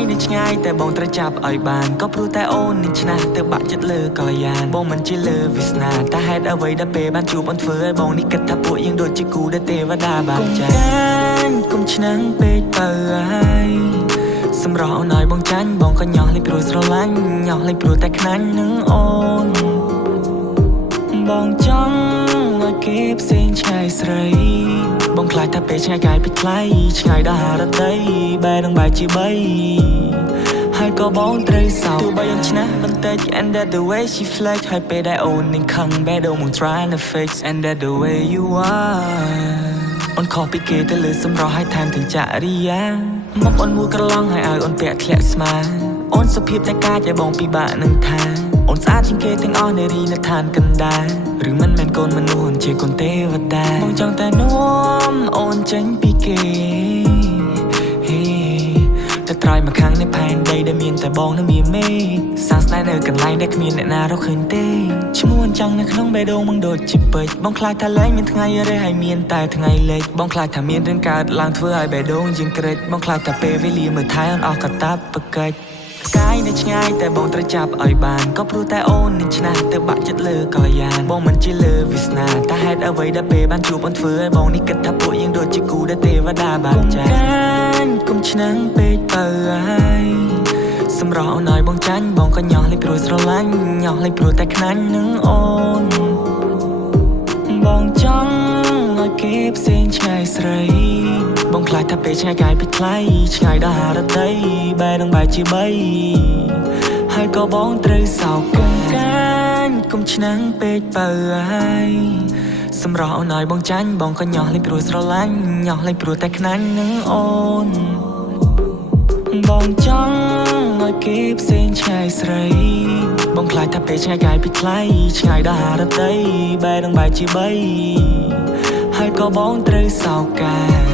យនៅឆ្ងាយតែបងត្រូវចាប់ឲ្យបានក៏ព្រោះតែអូននឹងឆ្នះទៅបាក់ចិត្តលើកល្យានបងមិនជាលើវាសនាតែហេតុអ្វីដែលពេលបានជួបអូនធ្វើឲ្យបងនេះគិតថាពួកយើងដូចជាគូដែលទេវតាបានចែកគុំឆ្នាំងពេកបើហើយសម្រស់អូនឲ្យបងចាញ់បងក៏ញ៉ោះលេងព្រោះស្រឡាញ់ញ៉ោះលេងព្រោះតែខ្នាញ់នឹងអូនបងចង់ឲ្យគេផ្សេងឆ្ងាយស្រីបងខ្លាចថាពេលឆ្ងាយកាយពីថ្លៃឆ្ងាយដល់ហារតីបែរនឹងបែរជាបីហើយក៏បងត្រូវសោកទោះបីអូនឆ្នះបន្តិច and that the way she flex ហើយពេលដែលអូននឹងខឹងបែរដូងមក try to fix and that the way you are អូនខុសពីគេទៅលើសម្រស់ហើយថែមទាំងចរិយាមកអូនមួយក្រឡងហើយឲ្យអូនពាក់ធ្លាក់ស្មាអូនសុភាពតែកាចឲ្យបងពិបាកនឹងថាអូនស្អាតជាងគេទាំងអស់នារីនៅឋានកណ្ដាលឬមិនមែនកូនមនុស្សជាកូនទេវតាបងចង់តែនាំអូនចេញពីគេតែត្រៃមកខាងនៃផែនដីដែលមានតែបងនិងមានមេសាស្ត្រនៅកន្លែងដែលគ្មានអ្នកណារកឃើញទេឈ្មោះអញ្ចឹងនៅក្នុងបេះដូងมึงដូចជាពេជ្របងខ្លាចថាលែងមានថ្ងៃរេហើយមានតែថ្ងៃលេចបងខ្លាចថាមានរឿងកើតឡើងធ្វើឲ្យបេះដូងយើងក្រិចបងខ្លាចថាពេលវេលាមើលថែអូនអស់កតាបប្រកិច្ចផ្កាយនៅឆ្ងាយតែបងត្រូវចាប់ឲ្យបានក៏ព្រោះតែអូននឹងឆ្នះទៅបាក់ចិត្តលើកល្យានបងមិនជាលើវាសនាតែហេតុអ្វីដែលពេលបានជួបអូនធ្វើឲ្យបងនេះគិតថាពួកយើងដូចជាគូដែលទេវតាបានចែកគុំឆ្នាំងពេកបើហើយសម្រស់អូនឲ្យបងចាញ់បងក៏ញ៉ោះលេងព្រោះស្រឡាញ់ញ៉ោះលេងព្រោះតែខ្នាញ់នឹងអូនបងចង់ឲ្យគេផ្សេងឆ្ងាយស្រីបងខ្លាចថាពេលឆ្ងាយកាយពីថ្លៃឆ្ងាយដល់ហារតីបែរនឹងបែរជាបីហើយក៏បងត្រូវសោកគុំឆ្នាំងពេកបើហើយសម្រស់អូនឲ្យបងចាញ់បងក៏ញ៉ោះលេងព្រោះស្រឡាញ់ញ៉ោះលេងព្រោះតែខ្នាញ់នឹងអូនបងចង់ឲ្យគេផ្សេងឆ្ងាយស្រីបងខ្លាចថាពេលឆ្ងាយកាយពីថ្លៃឆ្ងាយដល់ហារតីបែរនឹងបែរជាបីហើយក៏បងត្រូវសោកកា